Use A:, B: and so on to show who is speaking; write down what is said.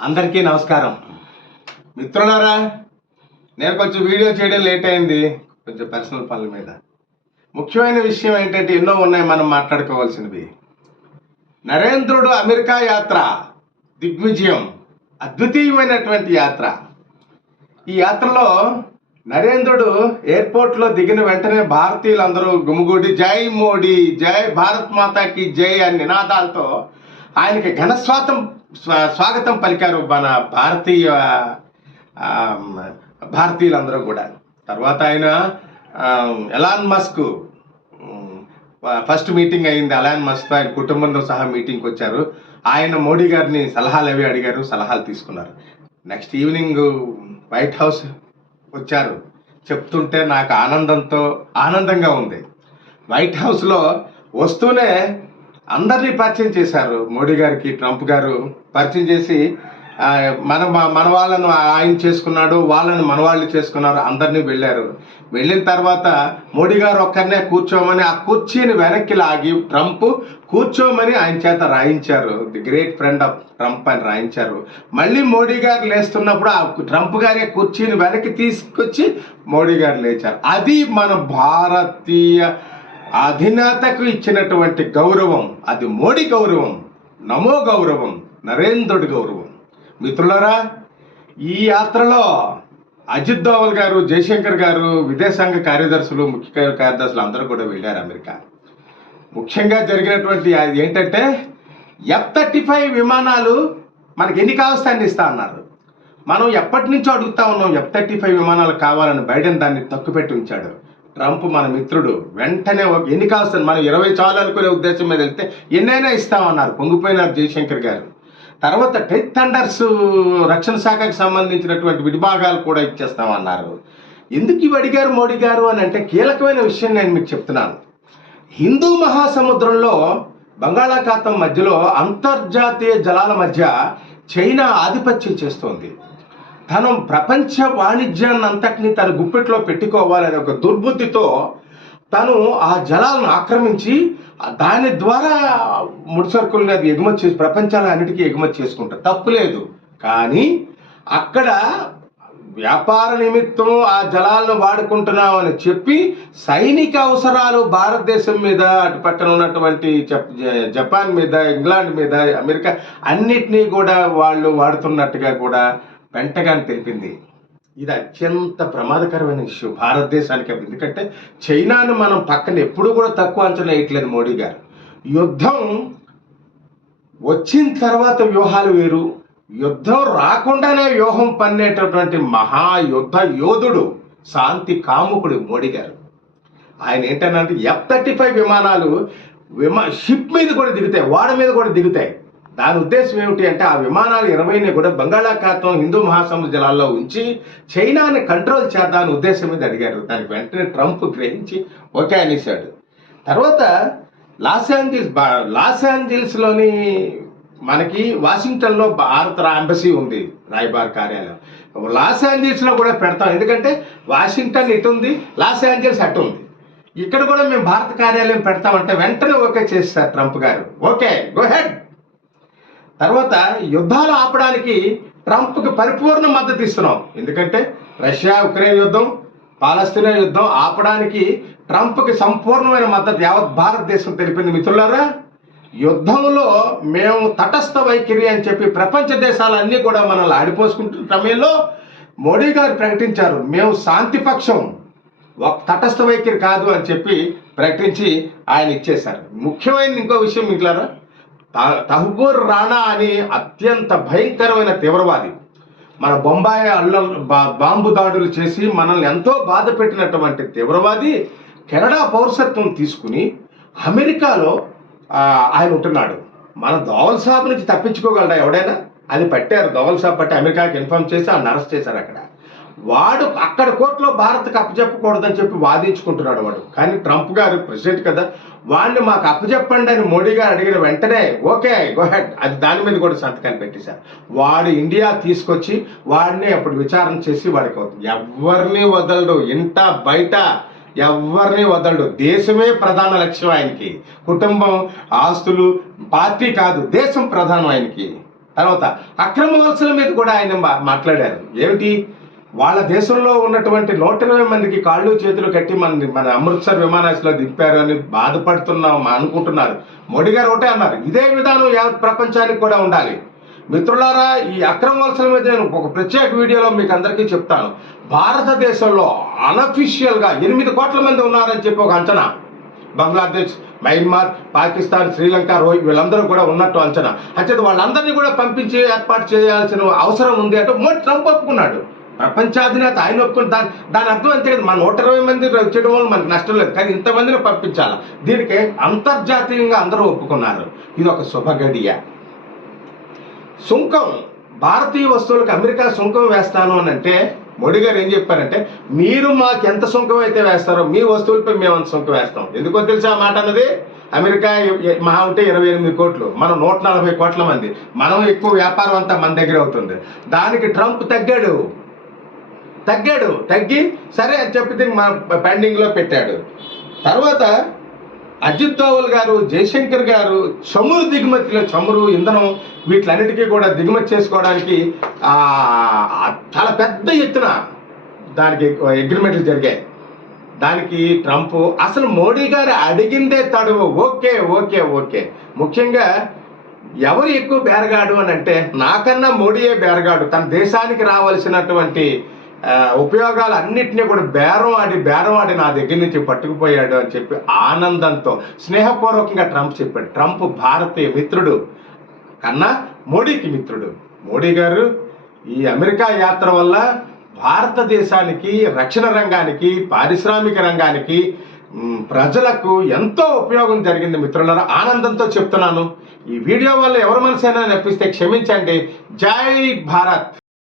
A: అందరికీ నమస్కారం. మిత్రులారా నేను కొంచెం వీడియో చేయడం లేట్ అయింది కొంచెం పర్సనల్ పనుల మీద. ముఖ్యమైన విషయం ఏంటంటే ఎన్నో ఉన్నాయి మనం మాట్లాడుకోవాల్సినవి. నరేంద్రుడు అమెరికా యాత్ర దిగ్విజయం అద్వితీయమైనటువంటి యాత్ర. ఈ యాత్రలో నరేంద్రుడు ఎయిర్పోర్ట్లో దిగిన వెంటనే భారతీయులందరూ గుమిగూడి జై మోడీ జై భారత్ మాతాకి జై అని నినాదాలతో ఆయనకి ఘనస్వాతం స్వా- స్వాగతం పలికారు మన భారతీయ భారతీయులందరూ కూడా. తర్వాత ఆయన ఎలాన్ మస్క్ ఫస్ట్ మీటింగ్ అయింది. అలాన్ మస్క్ ఆయన కుటుంబంతో సహా మీటింగ్కి వచ్చారు. ఆయన మోడీ గారిని సలహాలు అవి అడిగారు సలహాలు తీసుకున్నారు. నెక్స్ట్ ఈవినింగ్ వైట్ హౌస్ వచ్చారు. చెప్తుంటే నాకు ఆనందంతో ఆనందంగా ఉంది. వైట్ హౌస్లో వస్తూనే అందరినీ పరిచయం చేశారు మోడీ గారికి ట్రంప్ గారు. పరిచయం చేసి మన మన వాళ్ళను ఆయన చేసుకున్నాడు వాళ్ళని మన వాళ్ళు చేసుకున్నారు అందరినీ వెళ్ళారు. వెళ్ళిన తర్వాత మోడీ గారు ఒక్కరినే కూర్చోమని ఆ కుర్చీని వెనక్కి లాగి ట్రంప్ కూర్చోమని ఆయన చేత రాయించారు. The great friend of Trump అని రాయించారు. మళ్ళీ మోడీ గారు లేస్తున్నప్పుడు ఆ ట్రంప్ గారి కుర్చీని వెనక్కి తీసుకొచ్చి మోడీ గారు లేచారు. అది మన భారతీయ అధినేతకు ఇచ్చినటువంటి గౌరవం. అది మోడీ గౌరవం నమో గౌరవం. నరేంద్రుడి గౌరవం. మిత్రులరా ఈ యాత్రలో అజిత్ దోవల్ గారు జయశంకర్ గారు విదేశాంగ కార్యదర్శులు ముఖ్య కార్యదర్శులు అందరూ కూడా వెళ్ళారు అమెరికా. ముఖ్యంగా జరిగినటువంటి అది ఏంటంటే ఎఫ్ థర్టీ ఫైవ్ విమానాలు మనకి ఎన్ని కావస్తే ఇస్తా అన్నారు. మనం ఎప్పటి నుంచో అడుగుతా ఉన్నాం ఎఫ్ థర్టీ ఫైవ్ విమానాలు కావాలని బైడెన్ దాన్ని తక్కుపెట్టి ఉంచాడు. ట్రంప్ మన మిత్రుడు వెంటనే ఒక- ఎన్ని కావస్తుంది మనం ఇరవై చాలు అనుకునే ఉద్దేశం మీద వెళ్తే ఎన్నైనా ఇస్తామన్నారు పొంగిపోయినారు జయశంకర్ గారు. తర్వాత టెత్ థండర్స్ రక్షణ శాఖకు సంబంధించినటువంటి విడిభాగాలు కూడా ఇచ్చేస్తామన్నారు. ఎందుకు ఇవి అడిగారు మోడీ గారు అని అంటే కీలకమైన విషయం నేను మీకు చెప్తున్నాను. హిందూ మహాసముద్రంలో బంగాళాఖాతం మధ్యలో అంతర్జాతీయ జలాల మధ్య చైనా ఆధిపత్యం చేస్తోంది. తను ప్రపంచ వాణిజ్యాన్ని అంతటిని తన గుప్పెట్లో పెట్టుకోవాలనే ఒక దుర్బుద్ధితో తను ఆ జలాలను ఆక్రమించి దాని ద్వారా ముడి సరుకుల్ని అది ఎగుమతి చేసి ప్రపంచాన్ని అన్నిటికీ ఎగుమతి చేసుకుంటారు. తప్పులేదు కానీ అక్కడ వ్యాపార నిమిత్తం ఆ జలాలను వాడుకుంటున్నాం అని చెప్పి సైనిక అవసరాలు భారతదేశం మీద అటు పక్కన ఉన్నటువంటి జప్- జ- జపాన్ మీద ఇంగ్లాండ్ మీద అమెరికా అన్నిటినీ కూడా వాళ్ళు వాడుతున్నట్టుగా కూడా పెంటగాన్ తెలిపింది. ఇది అత్యంత ప్రమాదకరమైన ఇష్యూ భారతదేశానికి ఎందుకంటే చైనాను మనం పక్కన ఎప్పుడు కూడా తక్కువ అంచనా వేయట్లేదు మోడీ గారు. యుద్ధం వచ్చిన తర్వాత వ్యూహాలు వేరు. యుద్ధం రాకుండానే వ్యూహం పన్నేటటువంటి మహాయుద్ధ యోధుడు శాంతి కాముకుడు మోడీ గారు. ఆయన ఏంటంటే ఎఫ్ థర్టీ ఫైవ్ విమానాలు విమా షిప్ మీద కూడా దిగుతాయి వాడ మీద కూడా దిగుతాయి. దాని ఉద్దేశం ఏమిటి అంటే ఆ విమానాలు ఇరవైని కూడా బంగాళాఖాతం హిందూ మహాసముద్ర జలాల్లో ఉంచి చైనాని కంట్రోల్ చేద్దామని ఉద్దేశం మీద అడిగారు. దానికి వెంటనే ట్రంప్ గ్రహించి ఓకే అనేసాడు తర్వాత లాస్ ఏంజల్స్ బా- లాస్ ఏంజల్స్లోని మనకి వాషింగ్టన్లో భారత అంబసీ ఉంది రాయబార్ కార్యాలయం. లాస్ ఏంజల్స్లో కూడా పెడతాం. ఎందుకంటే వాషింగ్టన్ ఇటు ఉంది లాస్ ఏంజల్స్ అటు ఉంది. ఇక్కడ కూడా మేము భారత కార్యాలయం పెడతామంటే వెంటనే ఓకే చేస్తారు Trump garu. Okay go ahead. తర్వాత యుద్ధాలు ఆపడానికి ట్రంప్కి పరిపూర్ణ మద్దతు ఇస్తున్నాం. ఎందుకంటే రష్యా ఉక్రెయిన్ యుద్ధం పాలస్తీనా యుద్ధం ఆపడానికి ట్రంప్కి సంపూర్ణమైన మద్దతు యావత్ భారతదేశం తెలిపింది. మిత్రులారా యుద్ధంలో మేము తటస్థ వైఖరి అని చెప్పి ప్రపంచ దేశాలన్నీ కూడా మనల్ని ఆడిపోసుకుంటున్న సమయంలో మోడీ గారు ప్రకటించారు. మేము శాంతి పక్షం ఒక తటస్థ వైఖరి కాదు అని చెప్పి ప్రకటించి ఆయన ఇచ్చేశారు. ముఖ్యమైన ఇంకో విషయం మిగిలారా తహబూర్ రాణా అని అత్యంత భయంకరమైన తీవ్రవాది. మన బొంబాయి అల్ల బా- బాంబు దాడులు చేసి మనల్ని ఎంతో బాధ పెట్టినటువంటి తీవ్రవాది కెనడా పౌరసత్వం తీసుకుని అమెరికాలో ఆయన ఉంటున్నాడు. మన దోవల్ సాబ్ నుంచి తప్పించుకోగలడా ఎవడైనా? అది పట్టారు. దోవల్ సాబ్ పట్టి అమెరికాకి ఇన్ఫార్మ్ చేసి ఆయన అరెస్ట్ చేశారు అక్కడ. వాడు అక్కడ కోర్టులో భారత్కి అప్పచెప్పకూడదని చెప్పి వాదించుకుంటున్నాడు వాడు. కానీ ట్రంప్ గారు ప్రెసిడెంట్ కదా వాడిని మాకు అప్పచెప్పండి అని మోడీ గారు అడిగిన వెంటనే ఓకే గోహెడ్ అది దాని మీద కూడా సంతకాన్ని పెట్టేశారు. వాడు ఇండియా తీసుకొచ్చి వాడిని అప్పుడు విచారణ చేసి వాడికి ఎవరిని వదలడు ఇంట బయట ఎవరిని వదలడు. దేశమే ప్రధాన లక్ష్యం ఆయనకి. కుటుంబం ఆస్తులు పార్టీ కాదు దేశం ప్రధానం ఆయనకి. తర్వాత అక్రమ వలసల మీద కూడా ఆయన మా- మాట్లాడారు. ఏమిటి? వాళ్ళ దేశంలో ఉన్నటువంటి నూట ఇరవై మందికి కాళ్ళు చేతులు కట్టి మన మన అమృత్సర్ విమానాశ్రయంలో దింపారు అని బాధపడుతున్నాం అనుకుంటున్నారు. మోడీ గారు ఒకటే అన్నారు. ఇదే విధానం యావత్ ప్రపంచానికి కూడా ఉండాలి. మిత్రులారా ఈ అక్రమ వలసల మీద నేను ఒక ప్రత్యేక వీడియోలో మీకు అందరికీ చెప్తాను. భారతదేశంలో అనఫీషియల్గా ఎనిమిది కోట్ల మంది ఉన్నారని చెప్పి ఒక అంచనా. బంగ్లాదేశ్ మయన్మార్ పాకిస్తాన్ శ్రీలంక రోహిత్ వీళ్ళందరూ కూడా ఉన్నట్టు అంచనా. అంచేత వాళ్ళందరినీ కూడా పంపించి ఏర్పాటు చేయాల్సిన అవసరం ఉంది అంటే మోడీ ట్రంప్ ఒప్పుకున్నాడు. ప్రపంచాధినేత ఆయన ఒప్పుకుని దాని దాని అర్థం అంతే కదా. మన నూట ఇరవై మంది వచ్చేయడం వల్ల మనకు నష్టం లేదు. కానీ ఇంతమందిని పంపించాలి? దీనికి అంతర్జాతీయంగా అందరూ ఒప్పుకున్నారు. ఇది ఒక శుభగడియ. సుంకం. భారతీయ వస్తువులకు అమెరికా సుంకం వేస్తాను అని అంటే మోడీ గారు ఏం చెప్పారంటే మీరు మాకు ఎంత సుంకం అయితే వేస్తారో మీ వస్తువులపై మేము అంత సుంకం వేస్తాం. ఎందుకో తెలుసా ఆ మాట అన్నది? అమెరికా మహా ఉంటే ఇరవై ఎనిమిది కోట్లు. మనం నూట నలభై కోట్ల మంది. మనం ఎక్కువ వ్యాపారం అంతా మన దగ్గర అవుతుంది. దానికి ట్రంప్ తగ్గాడు. తగ్గాడు తగ్గి సరే అని చెప్పి దీన్ని మన పెండింగ్లో పెట్టాడు. తర్వాత అజిత్ దోవల్ గారు జయశంకర్ గారు చమురు దిగుమతిలో చమురు ఇంధనం వీటిలన్నిటికీ కూడా దిగుమతి చేసుకోవడానికి చాలా పెద్ద ఎత్తున దానికి అగ్రిమెంట్లు జరిగాయి. దానికి ట్రంప్ అసలు మోడీ గారు అడిగిందే తడువు. Okay okay okay. ముఖ్యంగా ఎవరు ఎక్కువ బేరగాడు అని అంటే నాకన్నా మోడీయే బేరగాడు. తన దేశానికి రావాల్సినటువంటి ఉపయోగాలు అన్నిటినీ కూడా బేరం ఆడి బేరం ఆడి నా దగ్గర నుంచి పట్టుకుపోయాడు అని చెప్పి ఆనందంతో స్నేహపూర్వకంగా ట్రంప్ చెప్పాడు. ట్రంప్ భారతీయ మిత్రుడు కన్నా మోడీకి మిత్రుడు. మోడీ గారు ఈ అమెరికా యాత్ర వల్ల భారతదేశానికి రక్షణ రంగానికి పారిశ్రామిక రంగానికి ప్రజలకు ఎంతో ఉపయోగం జరిగింది మిత్రులారా. ఆనందంతో చెప్తున్నాను. ఈ వీడియో వల్ల ఎవరి మనసైనా నప్పిస్తే క్షమించండి. జై భారత్.